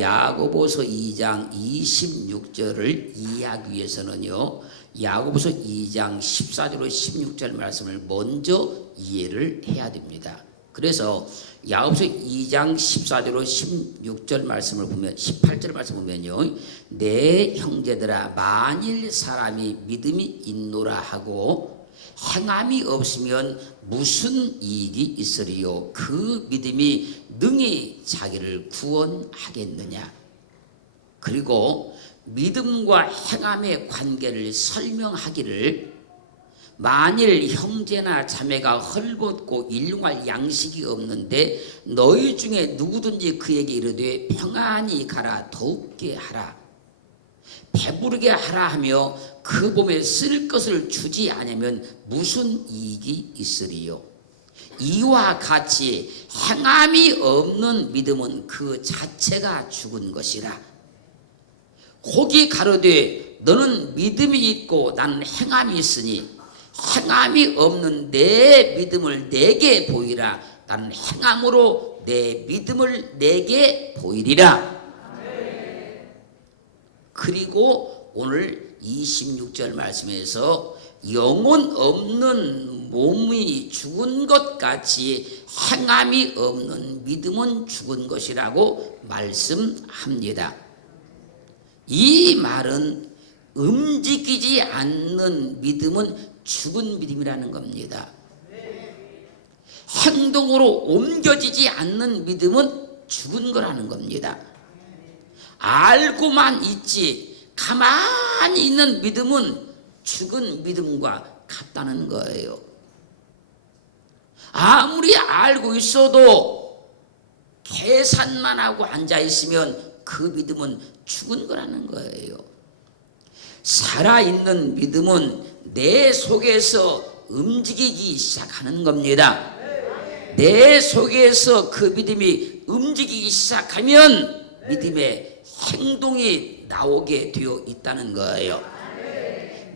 야고보서 2장 26절을 이해하기 위해서는요, 야고보서 2장 14절로 16절 말씀을 먼저 이해를 해야 됩니다. 그래서 야고보서 2장 14절로 16절 말씀을 보면, 18절 말씀 보면요, 내 형제들아 만일 사람이 믿음이 있노라 하고 행함이 없으면 무슨 이익이 있으리요? 그 믿음이 능히 자기를 구원하겠느냐? 그리고 믿음과 행함의 관계를 설명하기를, 만일 형제나 자매가 헐벗고 일용할 양식이 없는데 너희 중에 누구든지 그에게 이르되 평안히 가라, 덥게 하라, 배부르게 하라 하며 그 몸에 쓸 것을 주지 않으면 무슨 이익이 있으리요? 이와 같이 행함이 없는 믿음은 그 자체가 죽은 것이라. 혹이 가로되 너는 믿음이 있고 나는 행함이 있으니 행함이 없는 내 믿음을 내게 보이라. 나는 행함으로 내 믿음을 내게 보이리라. 그리고 오늘 26절 말씀에서 영혼 없는 몸이 죽은 것 같이 행함이 없는 믿음은 죽은 것이라고 말씀합니다. 이 말은 움직이지 않는 믿음은 죽은 믿음이라는 겁니다. 행동으로 옮겨지지 않는 믿음은 죽은 거라는 겁니다. 알고만 있지 가만히 있는 믿음은 죽은 믿음과 같다는 거예요. 아무리 알고 있어도 계산만 하고 앉아 있으면 그 믿음은 죽은 거라는 거예요. 살아있는 믿음은 내 속에서 움직이기 시작하는 겁니다. 내 속에서 그 믿음이 움직이기 시작하면 믿음의 행동이 나오게 되어 있다는 거예요.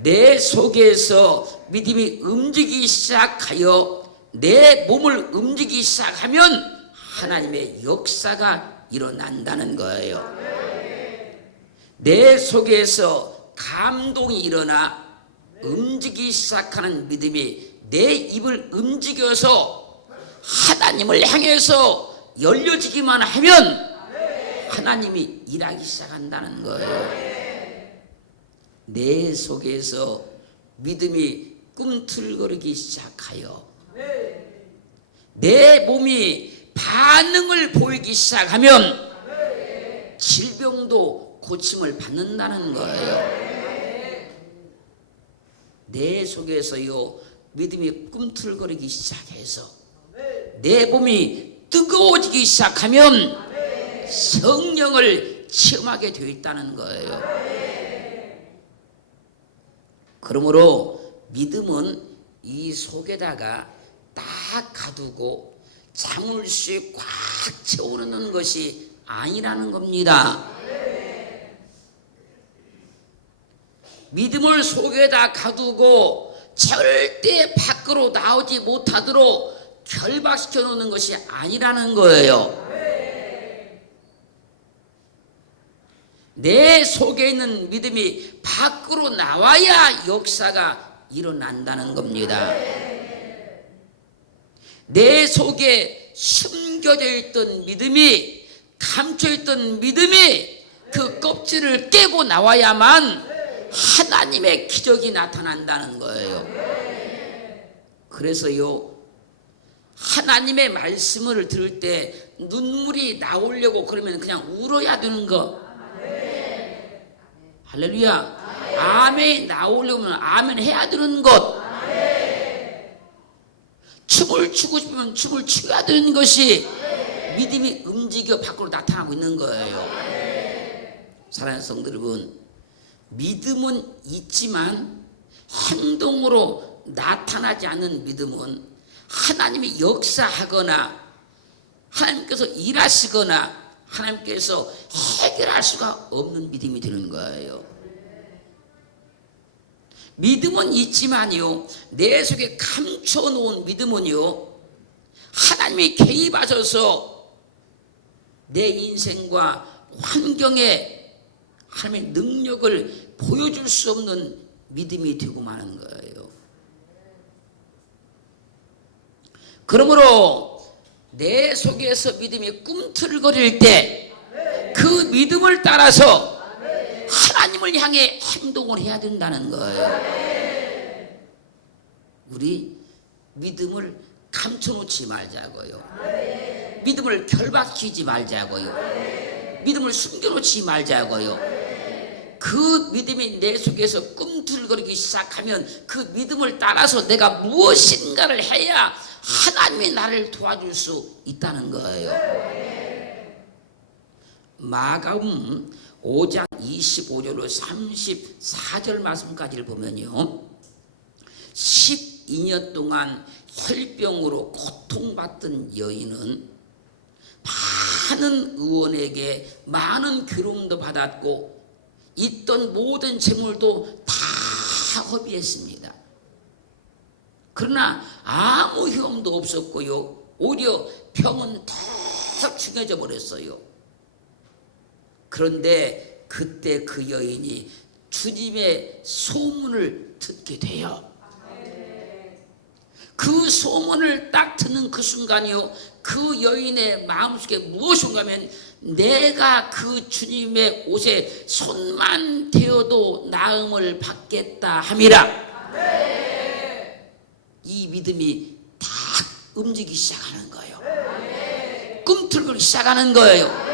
내 속에서 믿음이 움직이기 시작하여 내 몸을 움직이기 시작하면 하나님의 역사가 일어난다는 거예요. 내 속에서 감동이 일어나 움직이기 시작하는 믿음이 내 입을 움직여서 하나님을 향해서 열려지기만 하면 하나님이 일하기 시작한다는 거예요. 내 속에서 믿음이 꿈틀거리기 시작하여 내 몸이 반응을 보이기 시작하면 질병도 고침을 받는다는 거예요. 내 속에서요 믿음이 꿈틀거리기 시작해서 내 몸이 뜨거워지기 시작하면 성령을 체험하게 되어 있다는 거예요. 그러므로 믿음은 이 속에다가 딱 가두고 자물쇠 꽉 채우는 것이 아니라는 겁니다. 믿음을 속에다 가두고 절대 밖으로 나오지 못하도록 결박시켜 놓는 것이 아니라는 거예요. 내 속에 있는 믿음이 밖으로 나와야 역사가 일어난다는 겁니다. 내 속에 숨겨져 있던 믿음이, 감춰 있던 믿음이 그 껍질을 깨고 나와야만 하나님의 기적이 나타난다는 거예요. 그래서요 하나님의 말씀을 들을 때 눈물이 나오려고 그러면 그냥 울어야 되는 거. 할렐루야. 아멘 나오려면 아멘 해야 되는 것. 춤을 추고 싶으면 춤을 춰야 되는 것이 믿음이 움직여 밖으로 나타나고 있는 거예요. 사랑하는 성도 여러분, 믿음은 있지만 행동으로 나타나지 않는 믿음은 하나님이 역사하거나 하나님께서 일하시거나 하나님께서 해결할 수가 없는 믿음이 되는 거예요. 믿음은 있지만요 내 속에 감춰놓은 믿음은요 하나님이 개입하셔서 내 인생과 환경에 하나님의 능력을 보여줄 수 없는 믿음이 되고 마는 거예요. 그러므로 내 속에서 믿음이 꿈틀거릴 때 그 믿음을 따라서 하나님을 향해 행동을 해야 된다는 거예요. 우리 믿음을 감춰놓지 말자고요. 믿음을 결박시키지 말자고요. 믿음을 숨겨놓지 말자고요. 그 믿음이 내 속에서 꿈틀거리기 시작하면 그 믿음을 따라서 내가 무엇인가를 해야 하나님이 나를 도와줄 수 있다는 거예요. 마가음 5장 25절로 34절 말씀까지를 보면요, 12년 동안 혈병으로 고통받던 여인은 많은 의원에게 많은 괴로움도 받았고 있던 모든 재물도 다 허비했습니다. 그러나 아무 효험도 없었고요, 오히려 병은 더 중해져 버렸어요. 그런데 그때 그 여인이 주님의 소문을 듣게 돼요. 그 소문을 딱 듣는 그 순간이요, 그 여인의 마음속에 무엇이 온가면 내가 그 주님의 옷에 손만 대어도 나음을 받겠다 함이라. 이 믿음이 딱 움직이기 시작하는 거예요. 꿈틀거리기 시작하는 거예요.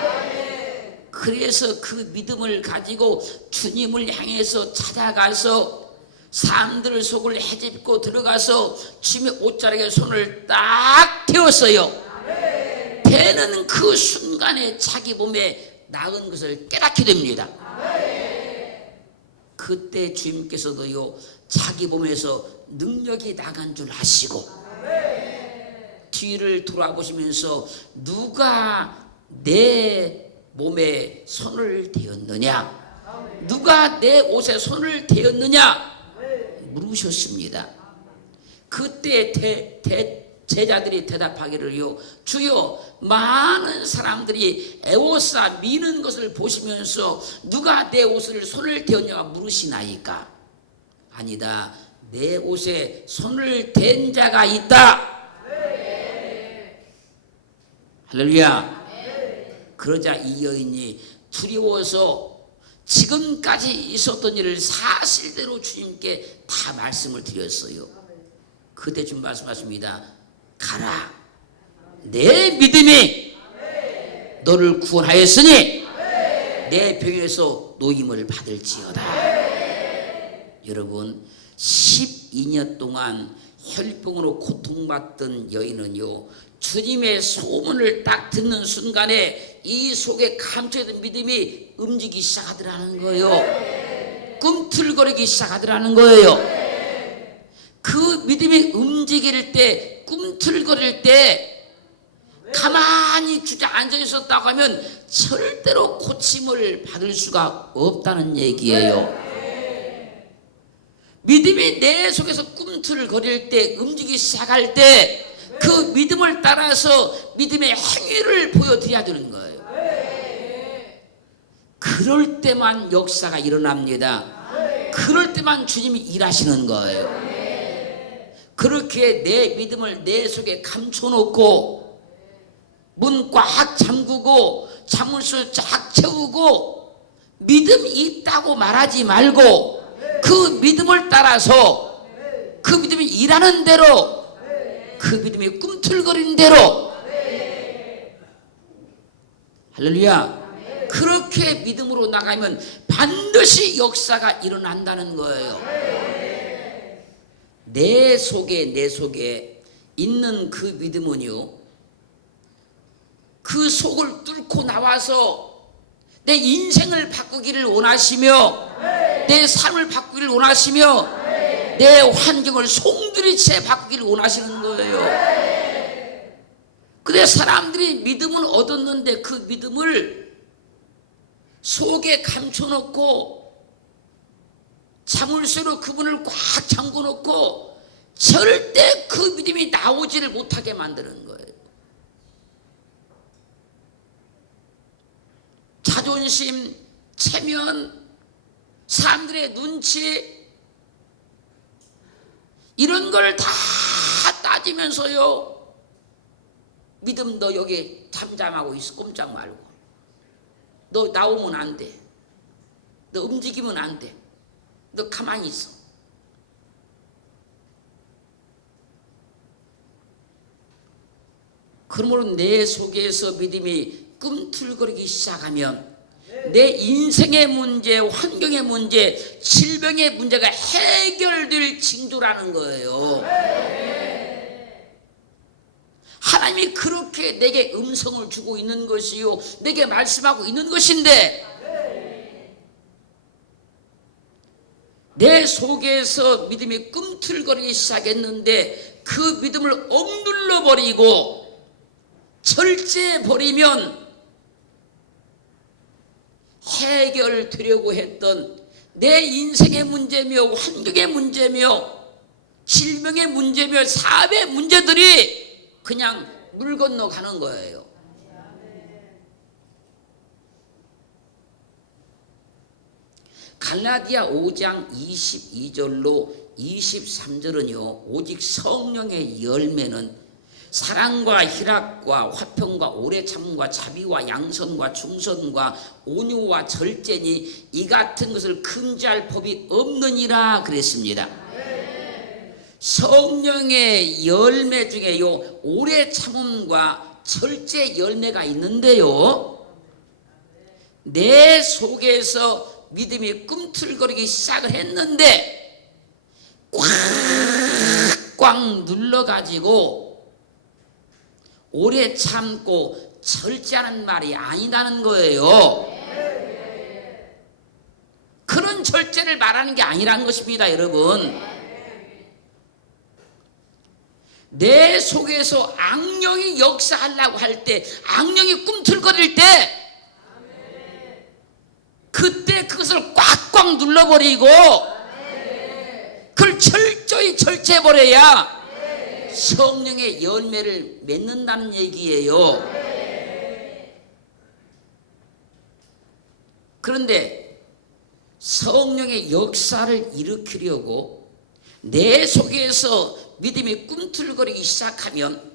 그래서 그 믿음을 가지고 주님을 향해서 찾아가서 사람들 속을 헤집고 들어가서 주님의 옷자락에 손을 딱 대었어요. 대는 그 순간에 자기 몸에 나은 것을 깨닫게 됩니다. 그때 주님께서도요, 자기 몸에서 능력이 나간 줄 아시고 뒤를 돌아보시면서 누가 내 몸에 손을 대었느냐, 누가 내 옷에 손을 대었느냐 물으셨습니다. 그때 제자들이 대답하기를요, 주여, 많은 사람들이 에워싸 미는 것을 보시면서 누가 내 옷을 손을 대었냐고 물으시나이까. 아니다, 내 옷에 손을 댄 자가 있다. 할렐루야. 그러자 이 여인이 두려워서 지금까지 있었던 일을 사실대로 주님께 다 말씀을 드렸어요. 그때 주님 말씀하십니다. 가라, 내 믿음이 너를 구원하였으니 내 병에서 노임을 받을지어다. 여러분, 12년 동안 혈병으로 고통받던 여인은요, 주님의 소문을 딱 듣는 순간에 이 속에 감춰있던 믿음이 움직이기 시작하더라는 거예요. 꿈틀거리기 시작하더라는 거예요. 그 믿음이 움직일 때, 꿈틀거릴 때 가만히 주저앉아 있었다고 하면 절대로 고침을 받을 수가 없다는 얘기예요. 믿음이 내 속에서 꿈틀거릴 때, 움직이기 시작할 때 그 믿음을 따라서 믿음의 행위를 보여드려야 되는 거예요. 그럴 때만 역사가 일어납니다. 그럴 때만 주님이 일하시는 거예요. 그렇게 내 믿음을 내 속에 감춰놓고 문 꽉 잠그고 자물쇠 쫙 채우고 믿음이 있다고 말하지 말고 그 믿음을 따라서 그 믿음이 일하는 대로, 그 믿음이 꿈틀거리는 대로, 할렐루야, 그렇게 믿음으로 나가면 반드시 역사가 일어난다는 거예요. 내 속에 있는 그 믿음은요, 그 속을 뚫고 나와서 내 인생을 바꾸기를 원하시며 내 삶을 바꾸기를 원하시며 내 환경을 송두리째 바꾸기를 원하시는 거예요. 근데 사람들이 믿음을 얻었는데 그 믿음을 속에 감춰놓고 자물쇠로 그분을 꽉 잠궈놓고 절대 그 믿음이 나오지를 못하게 만드는 거예요. 자존심, 체면, 사람들의 눈치, 이런 걸 다 따지면서요, 믿음 너 여기 잠잠하고 있어. 꼼짝 말고. 너 나오면 안 돼. 너 움직이면 안 돼. 너 가만히 있어. 그러므로 내 속에서 믿음이 꿈틀거리기 시작하면 내 인생의 문제, 환경의 문제, 질병의 문제가 해결될 징조라는 거예요. 하나님이 그렇게 내게 음성을 주고 있는 것이요, 내게 말씀하고 있는 것인데, 내 속에서 믿음이 꿈틀거리기 시작했는데 그 믿음을 억눌러 버리고 절제해 버리면 해결되려고 했던 내 인생의 문제며 환경의 문제며 질병의 문제며 사업의 문제들이 그냥 물 건너가는 거예요. 갈라디아 5장 22절로 23절은요, 오직 성령의 열매는 사랑과 희락과 화평과 오래 참음과 자비와 양선과 중선과 온유와 절제니 이 같은 것을 금지할 법이 없느니라 그랬습니다. 성령의 열매 중에요, 오래 참음과 절제 열매가 있는데요, 내 속에서 믿음이 꿈틀거리기 시작을 했는데 꽉꽉 눌러가지고 오래 참고 절제하는 말이 아니라는 거예요. 그런 절제를 말하는 게 아니라는 것입니다, 여러분. 내 속에서 악령이 역사하려고 할 때, 악령이 꿈틀거릴 때, 그때 그것을 꽉꽉 눌러버리고 그걸 철저히 절제해버려야 성령의 열매를 맺는다는 얘기예요. 그런데 성령의 역사를 일으키려고 내 속에서 믿음이 꿈틀거리기 시작하면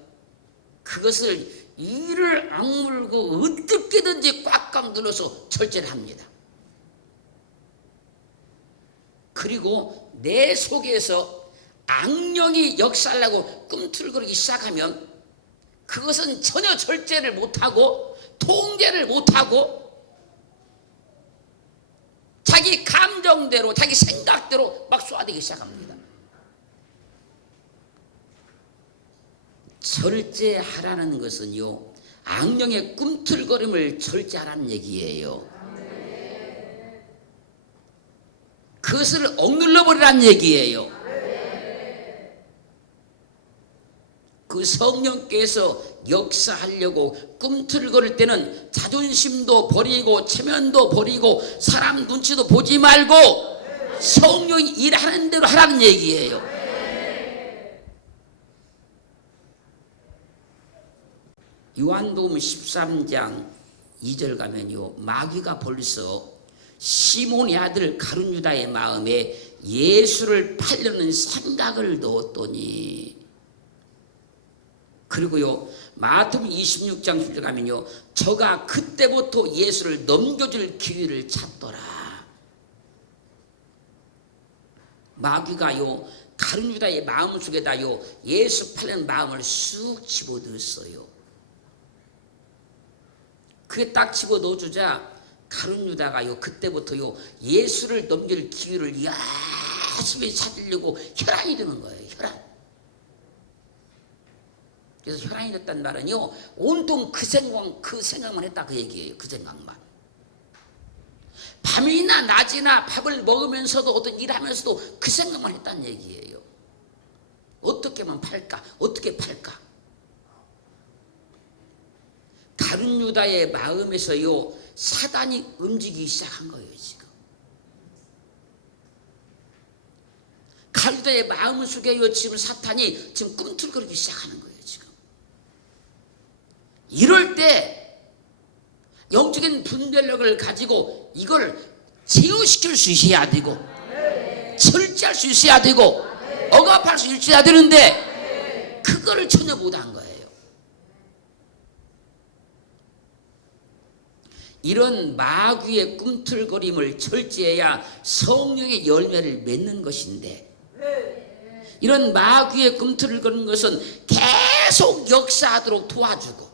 그것을 이를 악물고 어떻게든지 꽉꽉 눌러서 절제를 합니다. 그리고 내 속에서 악령이 역사하려고 꿈틀거리기 시작하면 그것은 전혀 절제를 못하고 통제를 못하고 자기 감정대로 자기 생각대로 막 쏘아대기 시작합니다. 절제하라는 것은요, 악령의 꿈틀거림을 절제하라는 얘기예요. 그것을 억눌러 버리라는 얘기예요. 그 성령께서 역사하려고 꿈틀거릴 때는 자존심도 버리고 체면도 버리고 사람 눈치도 보지 말고 성령이 일하는 대로 하라는 얘기예요. 요한복음 13장 2절 가면요, 마귀가 벌써 시몬의 아들 가룟 유다의 마음에 예수를 팔려는 생각을 넣었더니, 그리고요 마태복음 26장 10절 가면요, 저가 그때부터 예수를 넘겨줄 기회를 찾더라. 마귀가요 가룟 유다의 마음속에다요 예수 팔려는 마음을 쑥 집어넣었어요. 그게 딱 집어넣어주자 가룟 유다가요 그때부터요 예수를 넘길 기회를 열심히 찾으려고 혈안이 드는 거예요. 혈안. 그래서 혈안이 됐단 말은요, 온통 그 생각만 했다 그 얘기예요. 그 생각만. 밤이나 낮이나 밥을 먹으면서도 어떤 일하면서도 그 생각만 했다는 얘기예요. 어떻게 하면 팔까? 어떻게 팔까? 가룟 유다의 마음에서요 사단이 움직이기 시작한 거예요. 지금 가룟 유다의 마음 속에요 지금 사탄이 지금 꿈틀거리기 시작하는 거예요. 지금 이럴 때 영적인 분별력을 가지고 이걸 제어시킬 수 있어야 되고 절제할 수 있어야 되고 억압할 수 있어야 되는데 그거를 전혀 못한 거예요. 이런 마귀의 꿈틀거림을 절제해야 성령의 열매를 맺는 것인데, 이런 마귀의 꿈틀거리는 것은 계속 역사하도록 도와주고,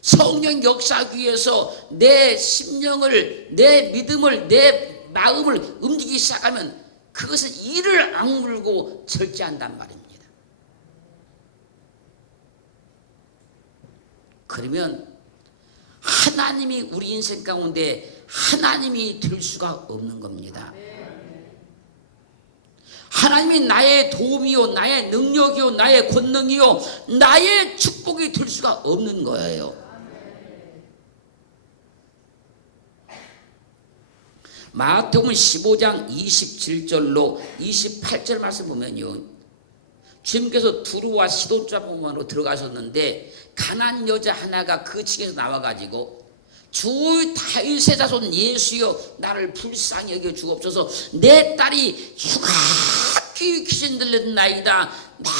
성령 역사하기 위해서 내 심령을, 내 믿음을, 내 마음을 움직이기 시작하면 그것은 이를 악물고 절제한단 말입니다. 그러면 하나님이 우리 인생 가운데 하나님이 될 수가 없는 겁니다. 하나님이 나의 도움이요, 나의 능력이요, 나의 권능이요, 나의 축복이 될 수가 없는 거예요. 마태복음 15장 27절로 28절 말씀 보면요, 주님께서 두루와 시돈 지방으로 들어가셨는데 가난 여자 하나가 그 층에서 나와가지고 주 다윗의 자손 예수여 나를 불쌍히 여겨 주옵소서, 내 딸이 흉악히 귀신 들렸나이다 막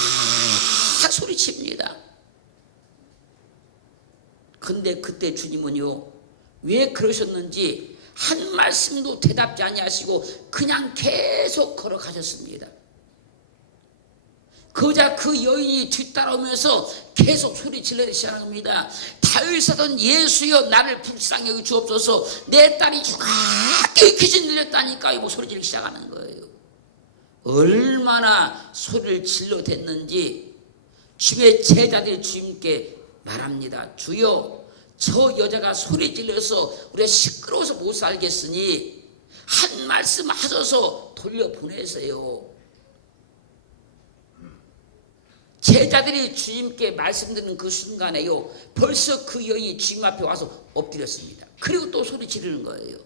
소리칩니다. 근데 그때 주님은요, 왜 그러셨는지 한 말씀도 대답지 아니하시고 그냥 계속 걸어가셨습니다. 그러자 그 여인이 뒤따라오면서 계속 소리 질러야 시작합니다. 다윗의 자손 예수여 나를 불쌍히 여겨 주옵소서, 내 딸이 흉악히 귀신 들렸다니까요. 뭐 소리 지르기 시작하는 거예요. 얼마나 소리를 질러댔는지 주의 제자들이 주님께 말합니다. 주여, 저 여자가 소리 질러서 우리가 시끄러워서 못 살겠으니 한 말씀 하셔서 돌려보내세요. 제자들이 주님께 말씀드리는 그 순간에요, 벌써 그 여인이 주님 앞에 와서 엎드렸습니다. 그리고 또 소리 지르는 거예요.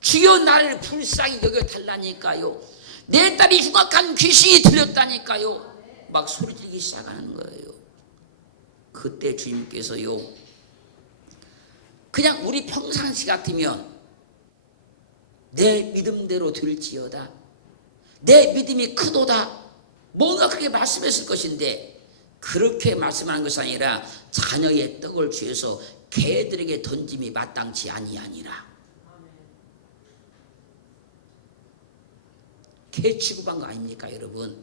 주여 나를 불쌍히 여겨달라니까요, 내 딸이 흉악한 귀신이 들렸다니까요. 막 소리 지르기 시작하는 거예요. 그때 주님께서요, 그냥 우리 평상시 같으면 내 믿음대로 될지어다, 내 믿음이 크도다, 뭔가 그렇게 말씀했을 것인데 그렇게 말씀하는 것이 아니라 자녀의 떡을 주어서 개들에게 던짐이 마땅치 아니하니라. 개 취급한 거 아닙니까 여러분?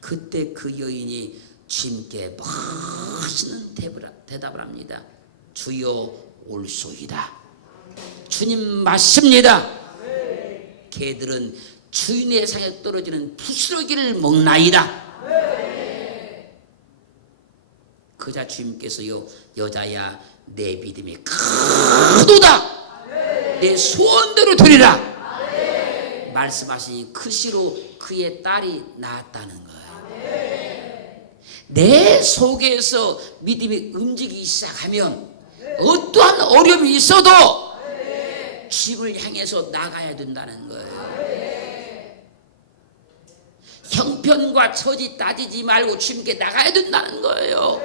그때 그 여인이 주님께 멋있는 대답을 합니다. 주여 올소이다. 주님 맞습니다. 개들은 주인의 상에 떨어지는 부스러기를 먹나이다. 그자 주님께서요, 여자야 내 믿음이 크도다, 내 소원대로 되리라 말씀하시니 그 시로 그의 딸이 낳았다는 거예요. 내 속에서 믿음이 움직이기 시작하면 어떠한 어려움이 있어도 주님을 향해서 나가야 된다는 거예요. 형편과 처지 따지지 말고 주님께 나가야 된다는 거예요.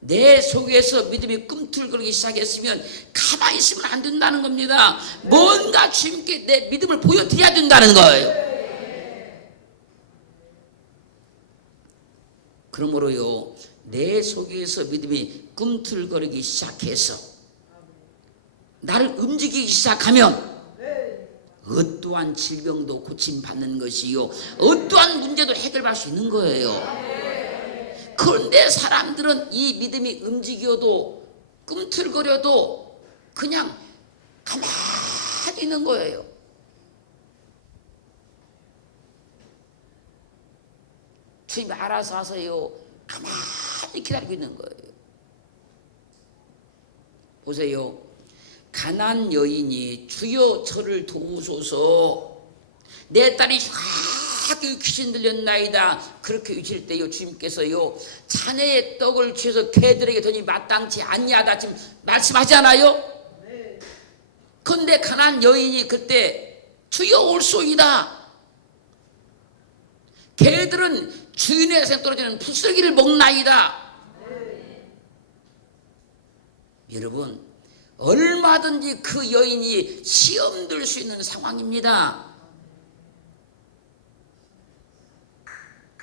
내 속에서 믿음이 꿈틀거리기 시작했으면 가만히 있으면 안 된다는 겁니다. 뭔가 주님께 내 믿음을 보여드려야 된다는 거예요. 그러므로요, 내 속에서 믿음이 꿈틀거리기 시작해서 나를 움직이기 시작하면 어떠한 질병도 고침받는 것이요, 어떠한 문제도 해결할 수 있는 거예요. 그런데 사람들은 이 믿음이 움직여도 꿈틀거려도 그냥 가만히 있는 거예요. 주님이 알아서 하세요. 가만히 기다리고 있는 거예요. 보세요. 가난 여인이 주여 저를 도우소서, 내 딸이 흉악하게 귀신 들렸나이다 그렇게 외칠 때요, 주님께서요 자네의 떡을 주셔서 개들에게 던지 마땅치 아니하다 지금 말씀하잖아요. 그런데 가난 여인이 그때 주여 올소이다, 개들은 주인의 생 떨어지는 부스러기를 먹나이다. 여러분, 얼마든지 그 여인이 시험 들 수 있는 상황입니다.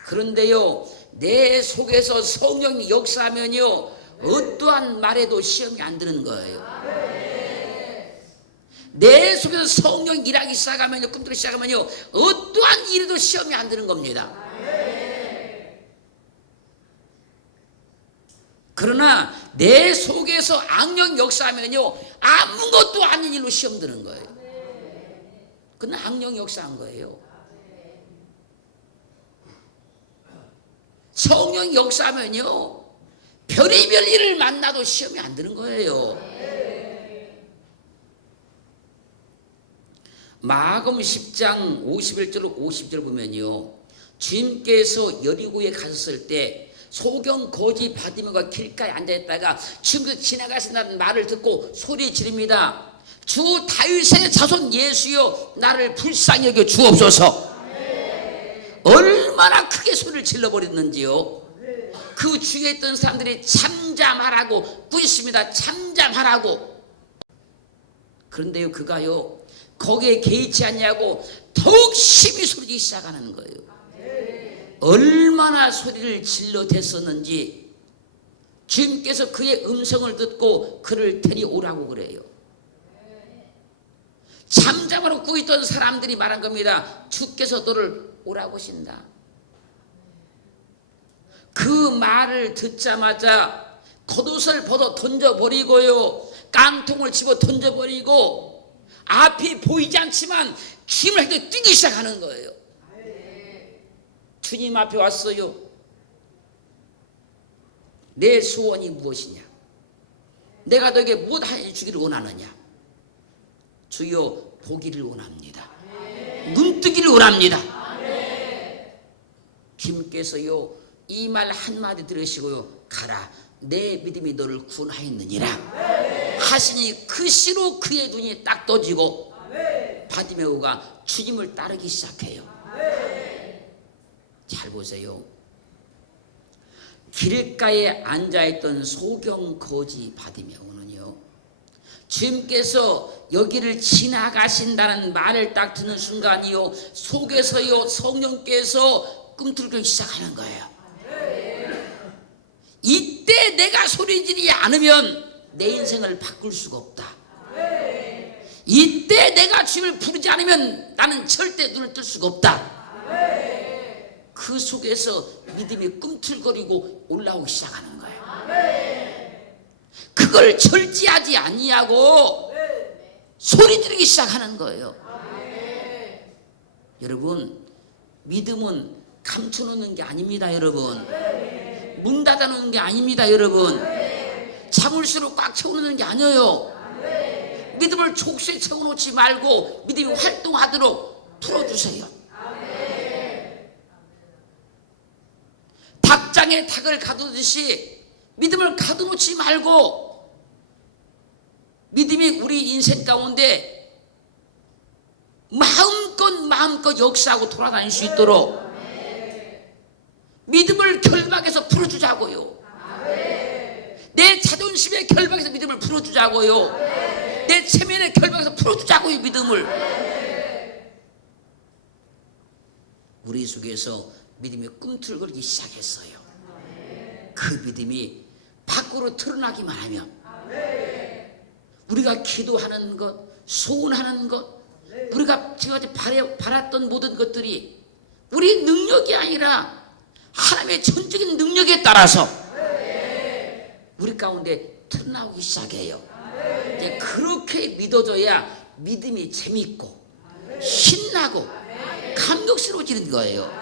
그런데요, 내 속에서 성령이 역사하면요, 어떠한 말에도 시험이 안 드는 거예요. 내 속에서 성령이 일하기 시작하면요, 꿈틀기 시작하면요, 어떠한 일에도 시험이 안 드는 겁니다. 그러나 내 속에서 악령 역사하면요, 아무것도 아닌 일로 시험 드는 거예요. 그건 악령 역사한 거예요. 성령 역사하면요, 별의별 일을 만나도 시험이 안 드는 거예요. 마가복음 10장 51절 50절 보면요, 주님께서 여리고에 가셨을 때 소경 거지 바디메오가 길가에 앉아있다가 지금 지나가신다는 말을 듣고 소리 지릅니다. 주 다윗의 자손 예수여, 나를 불쌍히 여겨 주옵소서. 얼마나 크게 소리를 질러버렸는지요. 그 주위에 있던 사람들이 참잠하라고 꾸짖습니다. 참잠하라고. 그런데요, 그가요, 거기에 개의치 않냐고 더욱 심히 소리치기 시작하는 거예요. 얼마나 소리를 질러댔었는지 주님께서 그의 음성을 듣고 그를 데려오라고 그래요. 잠잠하러 꾸짖던 사람들이 말한 겁니다. 주께서 너를 오라고 하신다. 그 말을 듣자마자 겉옷을 벗어 던져버리고요, 깡통을 집어 던져버리고 앞이 보이지 않지만 주님을 향해 뛰기 시작하는 거예요. 주님 앞에 왔어요. 내 소원이 무엇이냐? 내가 너에게 무엇 해주기를 원하느냐? 주여, 보기를 원합니다. 눈뜨기를 원합니다. 주님께서요, 이 말 한마디 들으시고요, 가라, 내 믿음이 너를 구원하였느니라 하시니 그 시로 그의 눈이 딱 떠지고 바디메오가 주님을 따르기 시작해요. 잘 보세요. 길가에 앉아있던 소경 거지 바디메오는요, 주님께서 여기를 지나가신다는 말을 딱 듣는 순간이요, 속에서요, 성령께서 꿈틀기 시작하는 거예요. 이때 내가 소리 지르지 않으면 내 인생을 바꿀 수가 없다. 이때 내가 주님을 부르지 않으면 나는 절대 눈을 뜰 수가 없다. 그 속에서 믿음이 꿈틀거리고 올라오기 시작하는 거예요. 그걸 절제하지 아니하고 소리 지르기 시작하는 거예요. 여러분, 믿음은 감춰놓는 게 아닙니다. 여러분, 문 닫아놓는 게 아닙니다. 여러분, 자물쇠로 꽉 채워놓는 게 아니에요. 믿음을 족쇄에 채워놓지 말고 믿음이 활동하도록 풀어주세요. 닭장에 닭을 가두듯이 믿음을 가둬놓지 말고 믿음이 우리 인생 가운데 마음껏 역사하고 돌아다닐 수 있도록 믿음을 결박해서 풀어주자고요. 내 자존심의 결박에서 믿음을 풀어주자고요. 내 체면의 결박에서 풀어주자고요. 믿음을. 우리 속에서 믿음이 꿈틀거리기 시작했어요. 그 믿음이 밖으로 드러나기만 하면 우리가 기도하는 것, 소원하는 것, 우리가 지금까지 바랐던 모든 것들이 우리 능력이 아니라 하나님의 전적인 능력에 따라서 우리 가운데 드러나기 시작해요. 이제 그렇게 믿어져야 믿음이 재밌고 신나고 감격스러워지는 거예요.